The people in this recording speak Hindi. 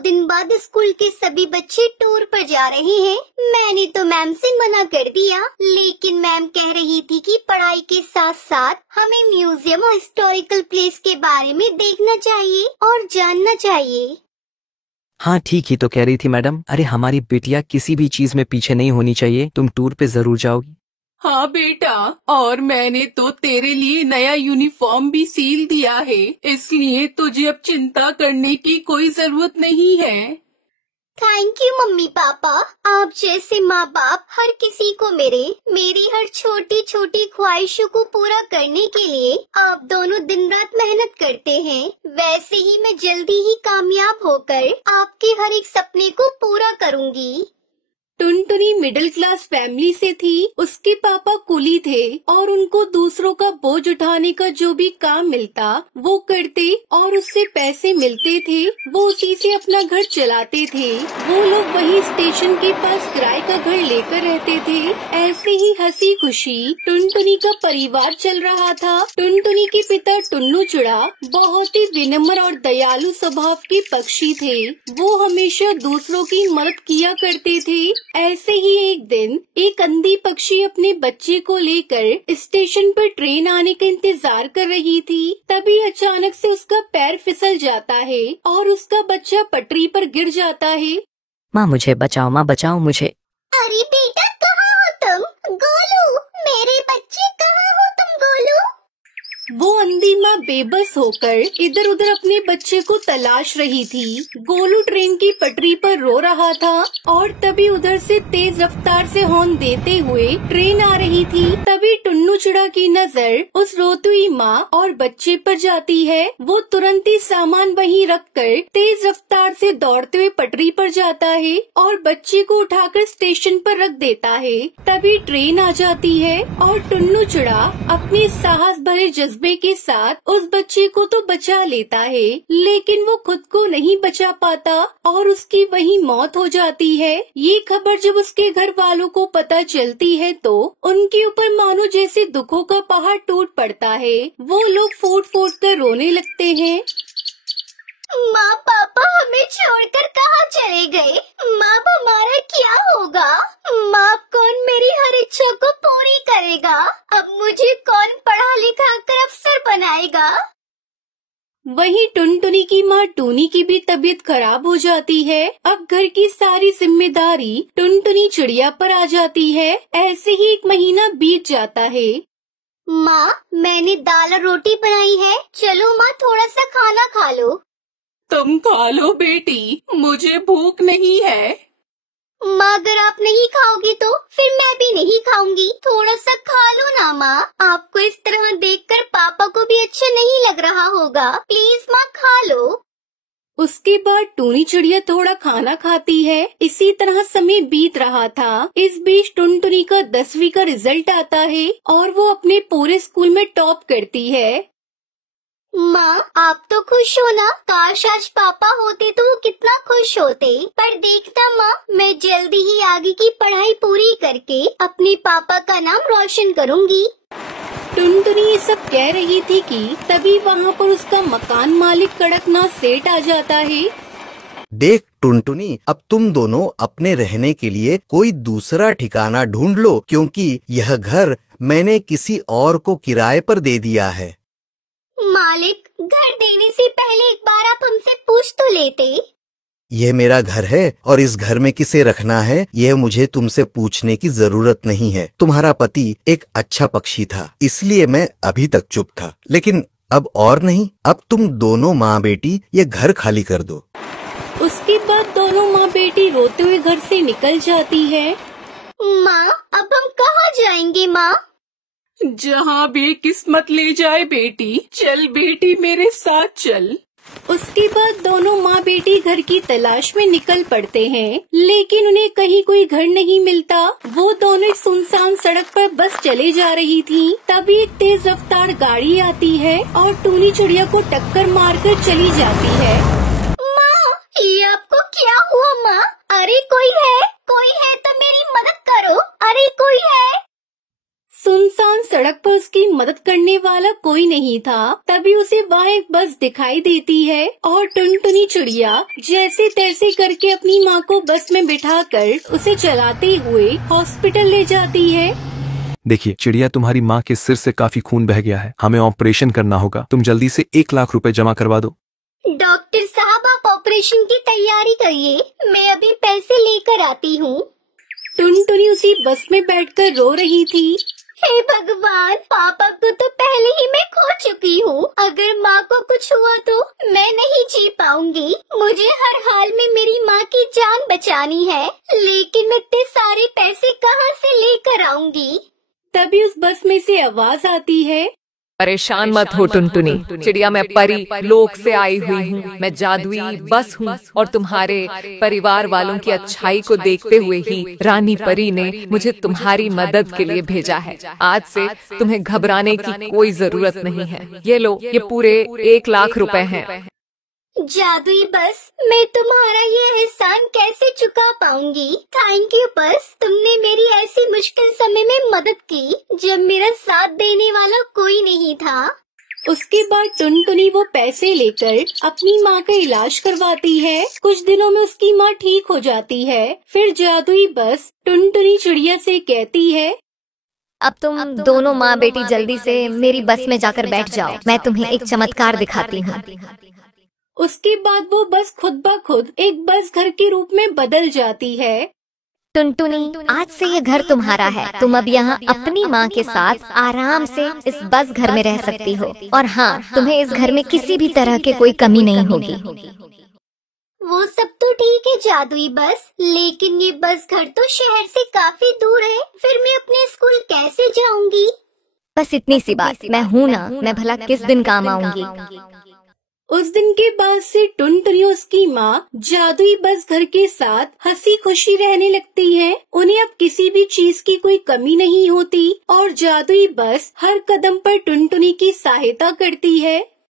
दिन बाद स्कूल के सभी बच्चे टूर पर जा रहे हैं। मैंने तो मैम से मना कर दिया, लेकिन मैम कह रही थी कि पढ़ाई के साथ साथ हमें म्यूजियम और हिस्टोरिकल प्लेस के बारे में देखना चाहिए और जानना चाहिए। हाँ ठीक ही तो कह रही थी मैडम। अरे हमारी बेटियां किसी भी चीज में पीछे नहीं होनी चाहिए। तुम टूर पे जरूर जाओगी। हाँ बेटा, और मैंने तो तेरे लिए नया यूनिफॉर्म भी सील दिया है, इसलिए तुझे अब चिंता करने की कोई जरूरत नहीं है। Thank you mummy papa. आप जैसे माँ बाप हर किसी को मेरी हर छोटी छोटी ख्वाहिशों को पूरा करने के लिए आप दोनों दिन रात मेहनत करते हैं। वैसे ही मैं जल्दी ही कामयाब होकर आपके हर एक सपने को पूरा करूँगी। टुनटुनी मिडिल क्लास फैमिली से थी। उसके पापा कुली थे और उनको दूसरों का बोझ उठाने का जो भी काम मिलता वो करते और उससे पैसे मिलते थे। वो उसी से अपना घर चलाते थे। वो लोग वही स्टेशन के पास किराए का घर लेकर रहते थे। ऐसे ही हंसी खुशी टुनटुनी का परिवार चल रहा था। टुनटुनी के पिता टुन्नू चुड़ा बहुत ही विनम्र और दयालु स्वभाव के पक्षी थे। वो हमेशा दूसरों की मदद किया करते थे। ऐसे ही एक दिन एक अंधी पक्षी अपने बच्चे को लेकर स्टेशन पर ट्रेन आने का इंतजार कर रही थी। तभी अचानक से उसका पैर फिसल जाता है और उसका बच्चा पटरी पर गिर जाता है। माँ मुझे बचाओ, माँ बचाओ मुझे। अरे बेटा कहाँ हो तुम? गोलू, मेरे बच्चे कहाँ हो तुम गोलू? वो अंधी माँ बेबस होकर इधर उधर अपने बच्चे को तलाश रही थी। गोलू ट्रेन की पटरी पर रो रहा था और तभी उधर से तेज रफ्तार से हॉर्न देते हुए ट्रेन आ रही थी। तभी टुन्नू चुड़ा की नजर उस रोती हुई माँ और बच्चे पर जाती है। वो तुरंत ही सामान वहीं रखकर तेज रफ्तार से दौड़ते हुए पटरी पर जाता है और बच्चे को उठाकर स्टेशन पर रख देता है। तभी ट्रेन आ जाती है और टुन्नू चुड़ा अपने साहस भरे जज्बे के साथ उस बच्चे को तो बचा लेता है, लेकिन वो खुद को नहीं बचा पाता और उसकी वहीं मौत हो जाती है। ये खबर जब उसके घर वालों को पता चलती है तो उनके ऊपर मानो जैसे दुखों का पहाड़ टूट पड़ता है। वो लोग फूट फूट कर रोने लगते हैं। माँ पापा हमें छोड़कर कहाँ चले गए? माँ हमारा क्या होगा? माँ कौन मेरी हर इच्छा को पूरी करेगा? अब मुझे कौन पढ़ा लिखा कर अफसर बनाएगा? वहीं टुनटुनी की माँ टूनी की भी तबीयत खराब हो जाती है। अब घर की सारी जिम्मेदारी टुनटुनी चिड़िया पर आ जाती है। ऐसे ही एक महीना बीत जाता है। माँ मैंने दाल और रोटी बनाई है, चलो माँ थोड़ा सा खाना खा लो। तुम खा लो बेटी, मुझे भूख नहीं है। माँ अगर आप नहीं खाओगी तो फिर मैं भी नहीं खाऊंगी। थोड़ा सा खा लो ना माँ। आपको इस तरह देखकर पापा को भी अच्छा नहीं लग रहा होगा। प्लीज माँ खा लो। उसके बाद टूनी चिड़िया थोड़ा खाना खाती है। इसी तरह समय बीत रहा था। इस बीच टुनटुनी का 10वीं का रिजल्ट आता है और वो अपने पूरे स्कूल में टॉप करती है। माँ आप तो खुश हो ना? काश आज पापा होते तो वो कितना खुश होते। पर देखना माँ, मैं जल्दी ही आगे की पढ़ाई पूरी करके अपने पापा का नाम रोशन करूँगी। टुनटुनी ये सब कह रही थी कि तभी वहाँ पर उसका मकान मालिक कड़कनाथ सेठ आ जाता है। देख टुनटुनी, अब तुम दोनों अपने रहने के लिए कोई दूसरा ठिकाना ढूंढ लो, क्योंकि यह घर मैंने किसी और को किराए पर दे दिया है। मालिक, घर देने से पहले एक बार आप हमसे पूछ तो लेते। यह मेरा घर है और इस घर में किसे रखना है यह मुझे तुमसे पूछने की जरूरत नहीं है। तुम्हारा पति एक अच्छा पक्षी था, इसलिए मैं अभी तक चुप था, लेकिन अब और नहीं। अब तुम दोनों माँ बेटी ये घर खाली कर दो। उसके बाद दोनों माँ बेटी रोते हुए घर से निकल जाती है। माँ अब हम कहाँ जाएंगे माँ? जहाँ भी किस्मत ले जाए बेटी। चल बेटी मेरे साथ चल। उसके बाद दोनों माँ बेटी घर की तलाश में निकल पड़ते हैं, लेकिन उन्हें कहीं कोई घर नहीं मिलता। वो दोनों एक सुनसान सड़क पर बस चले जा रही थी। तभी एक तेज रफ्तार गाड़ी आती है और टूनी चिड़िया को टक्कर मारकर चली जाती है। माँ ये आपको क्या हुआ माँ? अरे कोई है तो मेरी मदद करो। अरे कोई है। सुनसान सड़क पर उसकी मदद करने वाला कोई नहीं था। तभी उसे वहाँ एक बस दिखाई देती है और टुनटुनी चिड़िया जैसे तैसे करके अपनी माँ को बस में बिठाकर उसे चलाते हुए हॉस्पिटल ले जाती है। देखिए चिड़िया, तुम्हारी माँ के सिर से काफी खून बह गया है, हमें ऑपरेशन करना होगा। तुम जल्दी से 1 लाख रुपए जमा करवा दो। डॉक्टर साहब, आप ऑपरेशन की तैयारी करिए, मैं अभी पैसे लेकर आती हूँ। टुनटुनी उसी बस में बैठकर रो रही थी। हे भगवान, पापा को तो पहले ही मैं खो चुकी हूँ। अगर माँ को कुछ हुआ तो मैं नहीं जी पाऊंगी। मुझे हर हाल में मेरी माँ की जान बचानी है, लेकिन मैं इतने सारे पैसे कहाँ से लेकर आऊंगी? तभी उस बस में से आवाज आती है, परेशान मत हो टुनटुनी चिड़िया, मैं परी लोक से आई हुई हूँ। मैं जादुई बस हूँ और तुम्हारे परिवार वालों की अच्छाई को देखते हुए ही रानी परी ने मुझे तुम्हारी मदद के लिए भेजा है। आज से तुम्हें घबराने की कोई जरूरत नहीं है। ये लो, ये पूरे 1 लाख रुपए हैं। जादुई बस, मैं तुम्हारा ये एहसान कैसे चुका पाऊंगी? थैंक यू बस, तुमने मेरी ऐसी मुश्किल समय में मदद की जब मेरा साथ देने वाला कोई नहीं था। उसके बाद टुनटुनी वो पैसे लेकर अपनी माँ का इलाज करवाती है। कुछ दिनों में उसकी माँ ठीक हो जाती है। फिर जादुई बस टुनटुनी चिड़िया से कहती है, अब तुम दोनों माँ बेटी जल्दी से मेरी बस में जाकर बैठ जाओ, मैं तुम्हें एक चमत्कार दिखाती हूँ। उसके बाद वो बस खुद ब खुद एक बस घर के रूप में बदल जाती है। टुनटुनी, आज से ये घर तुम्हारा है। तुम अब यहाँ अपनी माँ के साथ आराम से इस बस घर में रह सकती हो। और हाँ, तुम्हें इस घर में किसी भी तरह की कोई कमी नहीं होगी। वो सब तो ठीक है जादुई बस, लेकिन ये बस घर तो शहर से काफी दूर है। फिर मैं अपने स्कूल कैसे जाऊंगी? बस इतनी सी बात, मैं हूँ ना, मैं भला किस दिन काम आऊंगी। उस दिन के बाद से टुनटुनी और उसकी माँ जादुई बस घर के साथ हंसी खुशी रहने लगती हैं। उन्हें अब किसी भी चीज की कोई कमी नहीं होती और जादुई बस हर कदम पर टुनटुनी की सहायता करती है।